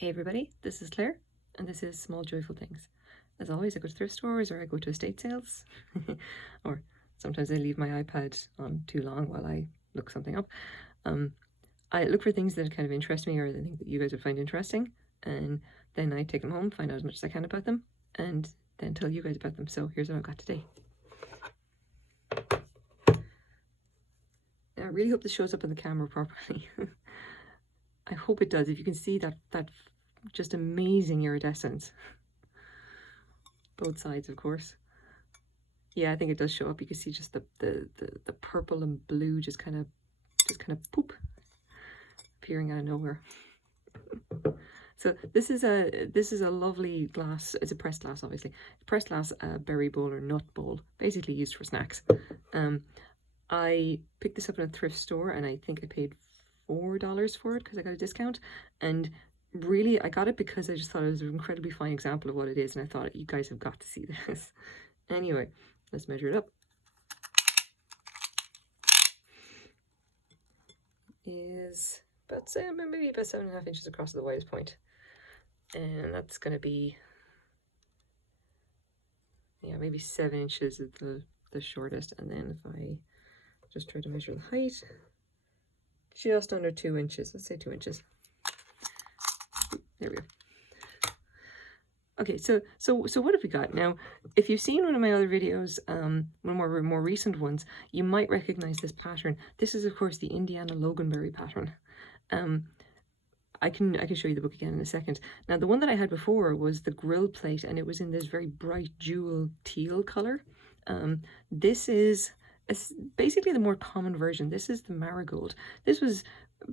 Hey everybody, this is Claire, and this is Small Joyful Things. As always, I go to thrift stores or I go to estate sales, or sometimes I leave my iPad on too long while I look something up. I look for things that kind of interest me or I think that you guys would find interesting, and then I take them home, find out as much as I can about them, and then tell you guys about them. So here's what I've got today. Now, I really hope this shows up on the camera properly. I hope it does. If you can see that just amazing iridescence. Both sides, of course. Yeah, I think it does show up. You can see just the purple and blue just kind of poop appearing out of nowhere. So this is a lovely glass. It's a pressed glass, obviously. Pressed glass berry bowl or nut bowl, basically used for snacks. I picked this up in a thrift store and I think I paid $4 for it because I got a discount. And really, I got it because I just thought it was an incredibly fine example of what it is, and I thought you guys have got to see this. Anyway, let's measure it up. Is about maybe about 7.5 inches across the widest point, and that's going to be, yeah, maybe 7 inches at the shortest. And then if I just try to measure the height, just under 2 inches. Let's say 2 inches. There we go. Okay, so what have we got now? If you've seen one of my other videos, one of more recent ones, you might recognize this pattern. This is, of course, the Indiana Loganberry pattern. I can show you the book again in a second. Now, the one that I had before was the grill plate, and it was in this very bright jewel teal color. This is basically the more common version. This is the Marigold. This was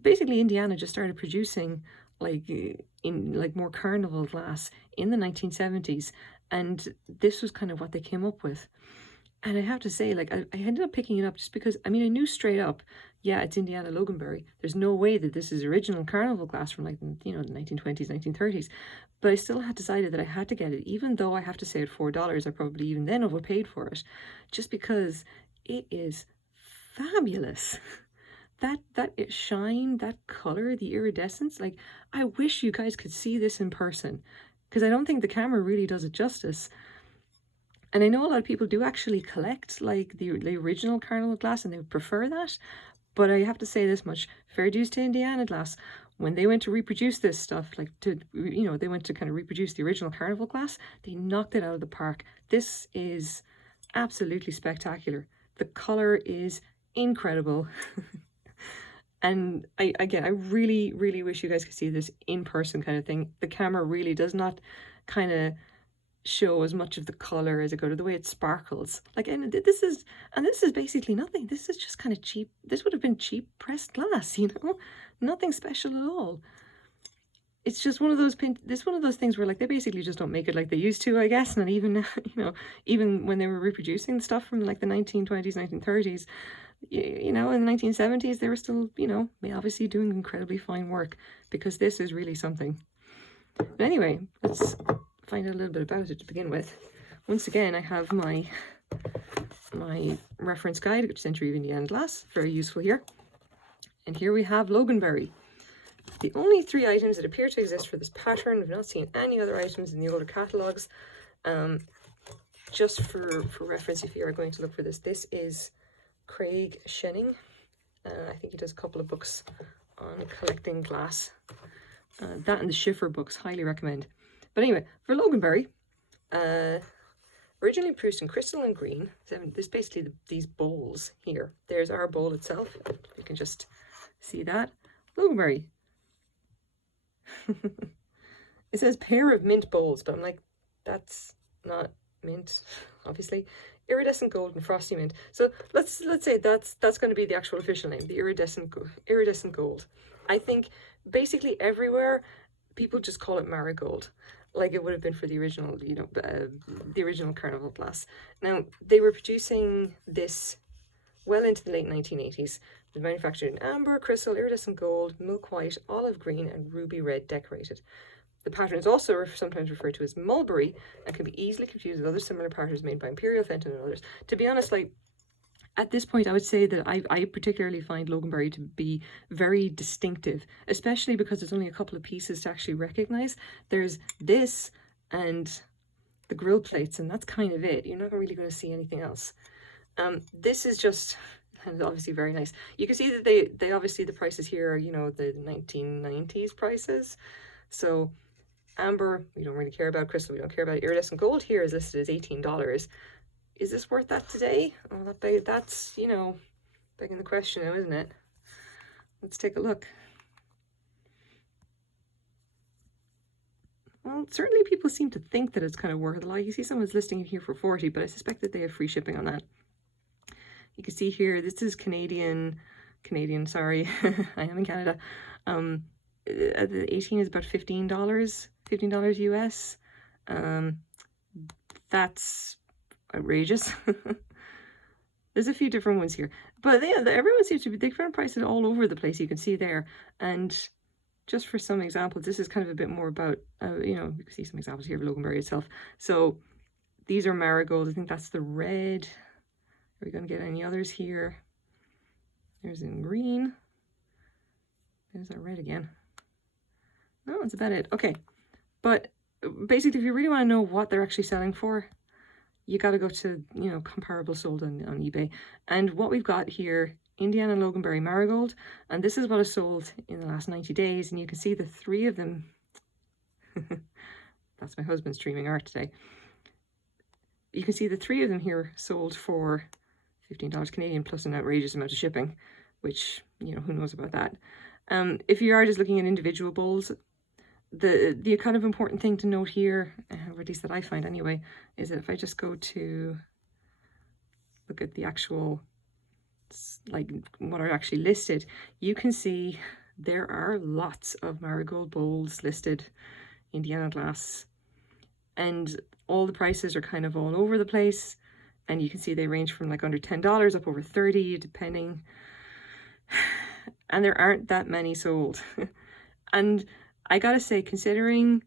basically Indiana just started producing more carnival glass in the 1970s, and this was kind of what they came up with. And I have to say, I ended up picking it up just because, I knew straight up, yeah, it's Indiana Loganberry. There's no way that this is original carnival glass from the 1920s, 1930s. But I still had decided that I had to get it, even though I have to say at $4, I probably even then overpaid for it, just because it is fabulous. That shine, that color, the iridescence, I wish you guys could see this in person, because I don't think the camera really does it justice. And I know a lot of people do actually collect the original carnival glass, and they would prefer that. But I have to say this much: fair dues to Indiana Glass. When they went to reproduce this stuff, they went to kind of reproduce the original carnival glass, they knocked it out of the park. This is absolutely spectacular. The color is incredible. And I really, really wish you guys could see this in person kind of thing. The camera really does not kind of show as much of the color as it goes to the way it sparkles. And this is basically nothing. This is just kind of cheap. This would have been cheap pressed glass, nothing special at all. It's just one of those things where they basically just don't make it like they used to, I guess. Not even even when they were reproducing stuff from the 1920s, 1930s. In the 1970s, they were still, obviously doing incredibly fine work, because this is really something. But anyway, let's find out a little bit about it to begin with. Once again, I have my reference guide, which is Century of Indiana Glass, very useful here. And here we have Loganberry. The only 3 items that appear to exist for this pattern. We've not seen any other items in the older catalogues. Just for reference, if you are going to look for this, this is Craig Shenning. I think he does a couple of books on collecting glass. That and the Schiffer books, highly recommend. But anyway, for Loganberry, originally produced in crystal and green. This basically these bowls here. There's our bowl itself. You can just see that. Loganberry. It says pair of mint bowls, but I'm like, that's not mint, obviously. Iridescent gold and frosty mint. So let's say that's going to be the actual official name, the iridescent gold. I think basically everywhere people just call it Marigold, like it would have been for the original, the original carnival glass. Now, they were producing this well into the late 1980s. It was manufactured in amber, crystal, iridescent gold, milk white, olive green, and ruby red decorated. The pattern is also sometimes referred to as mulberry and can be easily confused with other similar patterns made by Imperial, Fenton, and others. To be honest, at this point, I would say that I particularly find Loganberry to be very distinctive, especially because there's only a couple of pieces to actually recognize. There's this and the grill plates, and that's kind of it. You're not really going to see anything else. This is just, and obviously very nice. You can see that they obviously, the prices here are, you know, the 1990s prices. So amber, we don't really care about. Crystal, we don't care about. Iridescent gold here is listed as $18. Is this worth that today? Oh, that's, you know, begging the question now, isn't it? Let's take a look. Well, certainly people seem to think that it's kind of worth a lot. You see someone's listing it here for 40, but I suspect that they have free shipping on that. You can see here, this is Canadian, sorry, I am in Canada. The 18 is about $15 US. That's outrageous. There's a few different ones here, but yeah, everyone seems to be different prices all over the place. You can see there, and just for some examples, this is kind of a bit more about, you know, you can see some examples here of Loganberry itself. So these are Marigold. I think that's the red. Are we going to get any others here? There's in green. There's that red again. No, that's about it. Okay, but basically, if you really want to know what they're actually selling for, you got to go to, you know, comparable sold on eBay. And what we've got here, Indiana Loganberry Marigold, and this is what is sold in the last 90 days. And you can see the three of them. That's my husband's streaming art today. You can see the three of them here sold for $15 Canadian plus an outrageous amount of shipping, which, you know, who knows about that. If you are just looking at individual bowls, the kind of important thing to note here, or at least that I find anyway, is that if I just go to look at the actual, like what are actually listed, you can see there are lots of Marigold bowls listed, Indiana glass, and all the prices are kind of all over the place. And you can see they range from like under $10 up over 30, depending. And there aren't that many sold. And I gotta say, considering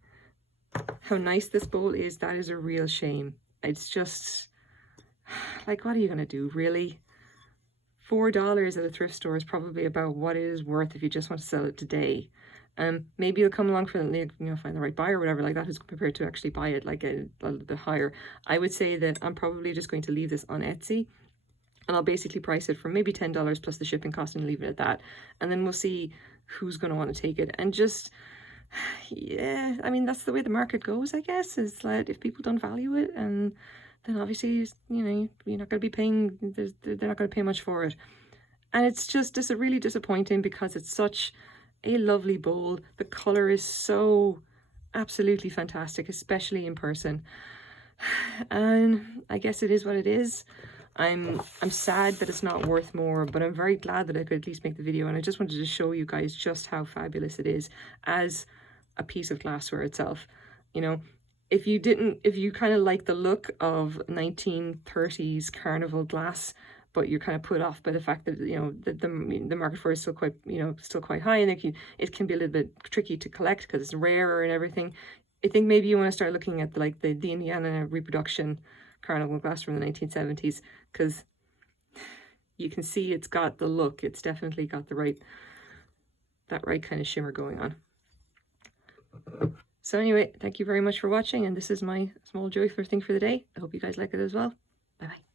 how nice this bowl is, that is a real shame. It's just, like, what are you gonna do, really? $4 at a thrift store is probably about what it is worth if you just want to sell it today. Maybe you'll come along for, you know, find the right buyer or whatever like that who's prepared to actually buy it like a little bit higher. I would say that I'm probably just going to leave this on Etsy, and I'll basically price it for maybe $10 plus the shipping cost and leave it at that. And then we'll see who's going to want to take it. And just, yeah, I mean, that's the way the market goes, I guess, is that if people don't value it, and then obviously, you know, you're not going to be paying, they're not going to pay much for it. And it's just really disappointing because it's such a lovely bowl. The color is so absolutely fantastic, especially in person. And I guess it is what it is. I'm sad that it's not worth more, but I'm very glad that I could at least make the video. And I just wanted to show you guys just how fabulous it is as a piece of glassware itself. You know, if you kind of like the look of 1930s carnival glass, but you're kind of put off by the fact that, you know, the market for it is still quite, you know, still quite high, and it can be a little bit tricky to collect because it's rarer and everything. I think maybe you want to start looking at the Indiana reproduction carnival glass from the 1970s, because you can see it's got the look. It's definitely got that right kind of shimmer going on. So anyway, thank you very much for watching, and this is my small joyful thing for the day. I hope you guys like it as well. Bye bye.